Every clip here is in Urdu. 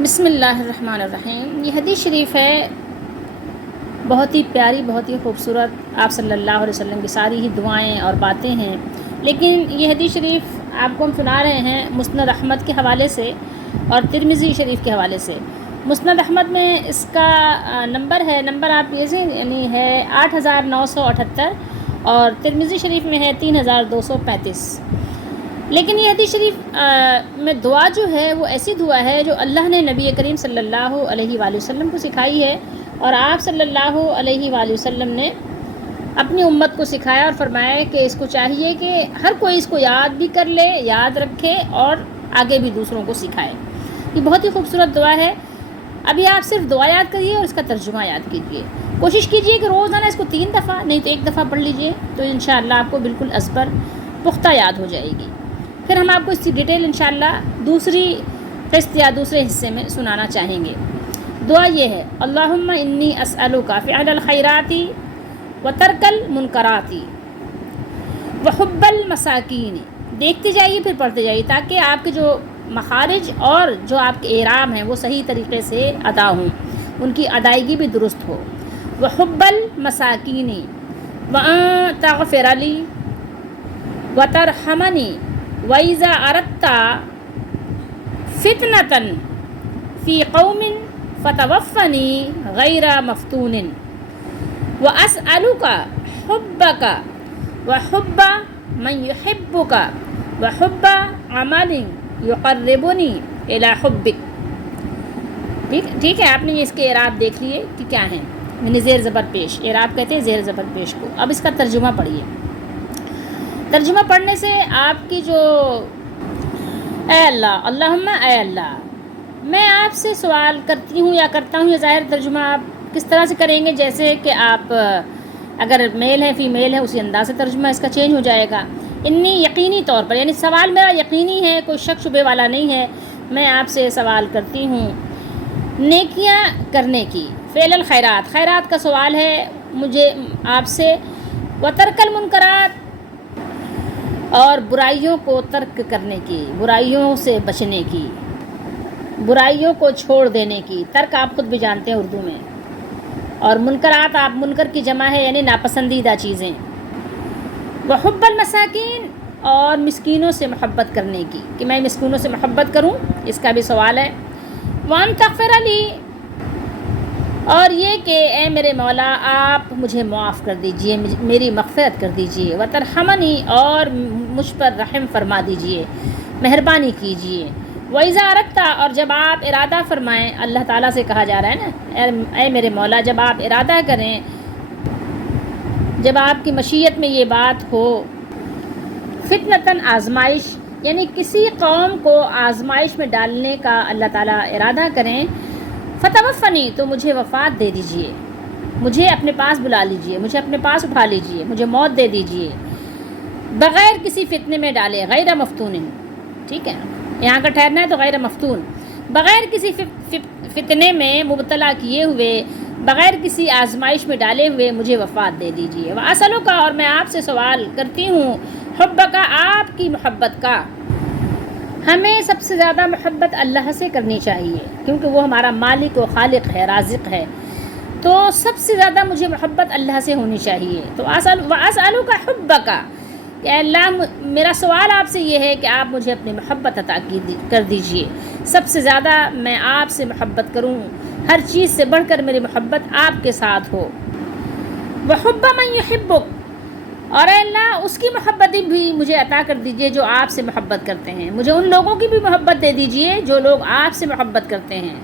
بسم اللہ الرحمن الرحیم۔ یہ حدیث شریف ہے بہت ہی پیاری، بہت ہی خوبصورت۔ آپ صلی اللہ علیہ وسلم کی ساری ہی دعائیں اور باتیں ہیں، لیکن یہ حدیث شریف آپ کو ہم سنا رہے ہیں مسند احمد کے حوالے سے اور ترمذی شریف کے حوالے سے۔ مسند احمد میں اس کا نمبر آپ یہ یعنی ہے 8978 اور ترمذی شریف میں ہے 3235۔ لیکن یہ حدیث شریف میں دعا جو ہے وہ ایسی دعا ہے جو اللہ نے نبی کریم صلی اللہ علیہ وآلہ وسلم کو سکھائی ہے، اور آپ صلی اللہ علیہ وآلہ وسلم نے اپنی امت کو سکھایا اور فرمایا کہ اس کو چاہیے کہ ہر کوئی اس کو یاد بھی کر لے، یاد رکھے اور آگے بھی دوسروں کو سکھائے۔ یہ بہت ہی خوبصورت دعا ہے۔ ابھی آپ صرف دعا یاد کریے اور اس کا ترجمہ یاد کیجیے۔ کوشش کیجیے کہ روزانہ اس کو 3 دفعہ نہیں تو 1 دفعہ پڑھ لیجیے، تو انشاءاللہ آپ کو بالکل ازبر پختہ یاد ہو جائے گی۔ پھر ہم آپ کو اس کی ڈیٹیل انشاءاللہ دوسری قسط یا دوسرے حصے میں سنانا چاہیں گے۔ دعا یہ ہے: اللہم انی اسألک فعل الخیرات وترک المنکرات وحب المساکین۔ دیکھتے جائیے پھر پڑھتے جائیے تاکہ آپ کے جو مخارج اور جو آپ کے اعراب ہیں وہ صحیح طریقے سے ادا ہوں، ان کی ادائیگی بھی درست ہو۔ وحب المساکین وان تغفر لی وترحمنی وَإِذَا أَرَدْتَ فِتْنَةً فِي قَوْمٍ فَتَوَفَّنِي غَيْرَ مَفْتُونٍ وَأَسْأَلُكَ حُبَّكَ وَحُبَّ مَنْ يُحِبُّكَ وَحُبَّ عَمَلٍ يُقَرِّبُنِي إِلَى حُبِّكَ۔ ٹھیک ہے، آپ نے اس کے اعراب دیکھ لیے کہ کیا ہیں، یعنی زیر زبر پیش، اعراب کہتے ہیں زیر زبر پیش کو۔ اب اس کا ترجمہ پڑھیے۔ ترجمہ پڑھنے سے آپ کی جو اے اللہ، اللہم اے اللہ، میں آپ سے سوال کرتی ہوں یا کرتا ہوں، یہ ظاہر ترجمہ آپ کس طرح سے کریں گے، جیسے کہ آپ اگر میل ہے فیمیل ہے اسی انداز سے ترجمہ اس کا چینج ہو جائے گا۔ انی یقینی طور پر، یعنی سوال میرا یقینی ہے، کوئی شک شبے والا نہیں ہے، میں آپ سے سوال کرتی ہوں نیکیاں کرنے کی، فعل الخیرات، خیرات کا سوال ہے مجھے آپ سے، وترک المنکرات، اور برائیوں کو ترک کرنے کی، برائیوں سے بچنے کی، برائیوں کو چھوڑ دینے کی۔ ترک آپ خود بھی جانتے ہیں اردو میں، اور منکرات آپ منکر کی جمع ہے، یعنی ناپسندیدہ چیزیں۔ وحب المساکین، اور مسکینوں سے محبت کرنے کی، کہ میں مسکینوں سے محبت کروں، اس کا بھی سوال ہے۔ وان تغفر لی، اور یہ کہ اے میرے مولا آپ مجھے معاف کر دیجئے، میری مغفرت کر دیجئے۔ وترحمنی، اور مجھ پر رحم فرما دیجئے، مہربانی کیجئے۔ وَإِذَا أَرَدْتَ، اور جب آپ ارادہ فرمائیں، اللہ تعالیٰ سے کہا جا رہا ہے نا، اے میرے مولا جب آپ ارادہ کریں، جب آپ کی مشیت میں یہ بات ہو، فتنتاً، آزمائش، یعنی کسی قوم کو آزمائش میں ڈالنے کا اللہ تعالیٰ ارادہ کریں، فتوفنی، تو مجھے وفات دے دیجئے، مجھے اپنے پاس بلا لیجئے، مجھے اپنے پاس اٹھا لیجئے، مجھے موت دے دیجئے، بغیر کسی فتنے میں ڈالے، غیر مفتون، ٹھیک ہے، یہاں کا ٹھہرنا ہے تو غیر مفتون، بغیر کسی فتنے میں مبتلا کیے ہوئے، بغیر کسی آزمائش میں ڈالے ہوئے مجھے وفات دے دیجئے۔ وَأَسْأَلُكَ، اور میں آپ سے سوال کرتی ہوں، حُبَّكَ، آپ کی محبت کا۔ ہمیں سب سے زیادہ محبت اللہ سے کرنی چاہیے، کیونکہ وہ ہمارا مالک و خالق ہے، رازق ہے، تو سب سے زیادہ مجھے محبت اللہ سے ہونی چاہیے۔ تو وَأَسْأَلُكَ حُبَّكَ، کہ اللہ میرا سوال آپ سے یہ ہے کہ آپ مجھے اپنی محبت عطا کر دیجئے، سب سے زیادہ میں آپ سے محبت کروں، ہر چیز سے بڑھ کر میری محبت آپ کے ساتھ ہو۔ وَحُبَّ مَن يُحِبُّكَ، اور اے اللہ اس کی محبت بھی مجھے عطا کر دیجئے جو آپ سے محبت کرتے ہیں، مجھے ان لوگوں کی بھی محبت دے دیجئے جو لوگ آپ سے محبت کرتے ہیں۔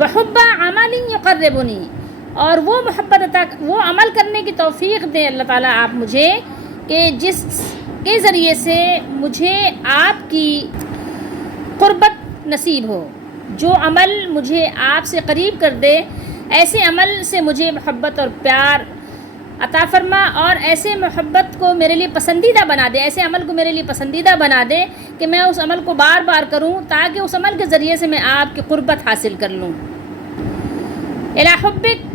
وحب عمل یقربنی، اور وہ محبت وہ عمل کرنے کی توفیق دیں اللہ تعالیٰ آپ مجھے، کہ جس کے ذریعے سے مجھے آپ کی قربت نصیب ہو، جو عمل مجھے آپ سے قریب کر دے، ایسے عمل سے مجھے محبت اور پیار عطا فرما، اور ایسے محبت کو میرے لیے پسندیدہ بنا دے، ایسے عمل کو میرے لیے پسندیدہ بنا دے کہ میں اس عمل کو بار بار کروں، تاکہ اس عمل کے ذریعے سے میں آپ کی قربت حاصل کر لوں، الی حبک،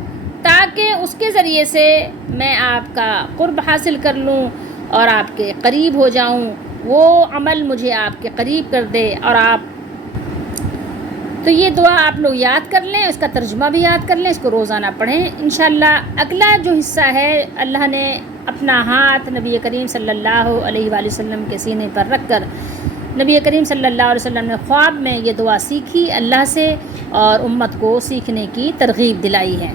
تاکہ اس کے ذریعے سے میں آپ کا قرب حاصل کر لوں اور آپ کے قریب ہو جاؤں، وہ عمل مجھے آپ کے قریب کر دے اور آپ تو یہ دعا آپ لوگ یاد کر لیں، اس کا ترجمہ بھی یاد کر لیں، اس کو روزانہ پڑھیں انشاءاللہ۔ اگلا جو حصہ ہے، اللہ نے اپنا ہاتھ نبی کریم صلی اللہ علیہ وآلہ وسلم کے سینے پر رکھ کر نبی کریم صلی اللہ علیہ وسلم نے خواب میں یہ دعا سیکھی اللہ سے اور امت کو سیکھنے کی ترغیب دلائی ہے۔